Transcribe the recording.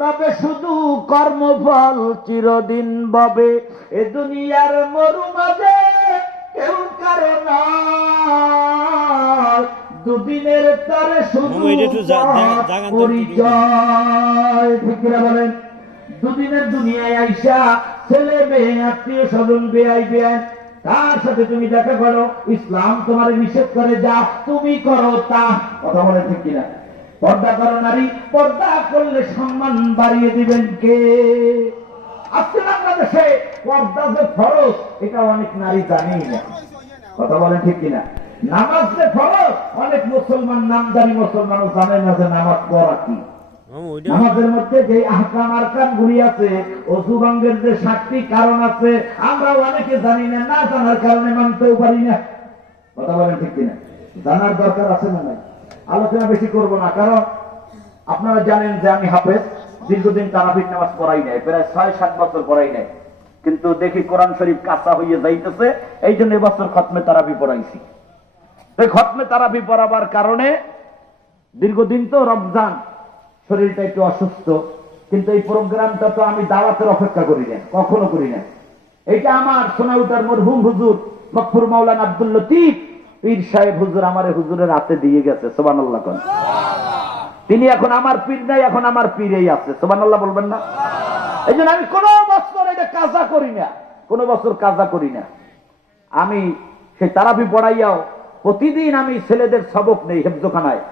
রবে শুধু কর্মফল চিরদিন ববে। এ দুনিয়ার মরু মাঝে কেউ কারও দুদিনের তারে শুধু পরিচয়। ঠিক বলেন দুদিনের দুনিয়ায় আইসা ছেলে মেয়ে আত্মীয় স্বজন বেআই বেআই তার সাথে তুমি দেখা করো। ইসলাম তোমার নিষেধ করে যা তুমি করো তা। কথা বলে ঠিক কিনা? পর্দা করো নারী পর্দা করলে সম্মান বাড়িয়ে দিবেন কে? আজকে বাংলাদেশে পর্দা যে ফরজ এটা অনেক নারী জানেই না। কথা বলেন ঠিক কিনা? নামাজ যে ফরজ অনেক মুসলমান নামদারি মুসলমানও জানে না যে নামাজ পড়া কি। আমাদের মধ্যে যে আহকাম আরকাম গুলি আছে অজু ভঙ্গের যে সাতটি কারণ আছে আমরা অনেকে জানি না না জানার কারণে মানতেও পারি না। কথা বলেন ঠিক কিনা? জানার দরকার আছে না নাই? আলোচনা বেশি করব না, কারণ আপনারা জানেন যে আমি হাফেজ, দীর্ঘদিন তারাবির নামাজ পড়াই নাই, প্রায় ছয় সাত বছর পড়াই নাই। কিন্তু দেখি কোরআন শরীফ কাঁচা হইয়ে যাইতেছে, এই জন্য এবছর খতমে তারাবি পড়াইছি। খতমে তারাবি পড়াবার কারণে দীর্ঘদিন তো রমজান, শরীরটা একটু অসুস্থ, কিন্তু এই প্রোগ্রামটা তো আমি দাওয়াতের অপেক্ষা করি না কখনো করি না এটা আমার সোনাউটার মরহুম হুজুর, মকফুর মাওলানা আব্দুল লতিফ পীর সাহেব হুজুর আমার হুজুরের হাতে দিয়ে গেছে তিনি এখন আমার পীর নাই, এখন আমার পীরেই আছে সোবানুল্লাহ বলবেন না? এই জন্য আমি কোনো বছর এটা কাজা করি না, কোনো বছর কাজা করি না। আমি সেই তারাবি পড়াইয়াও, প্রতিদিন আমি ছেলেদের সবক নেই হেফজোখানায়।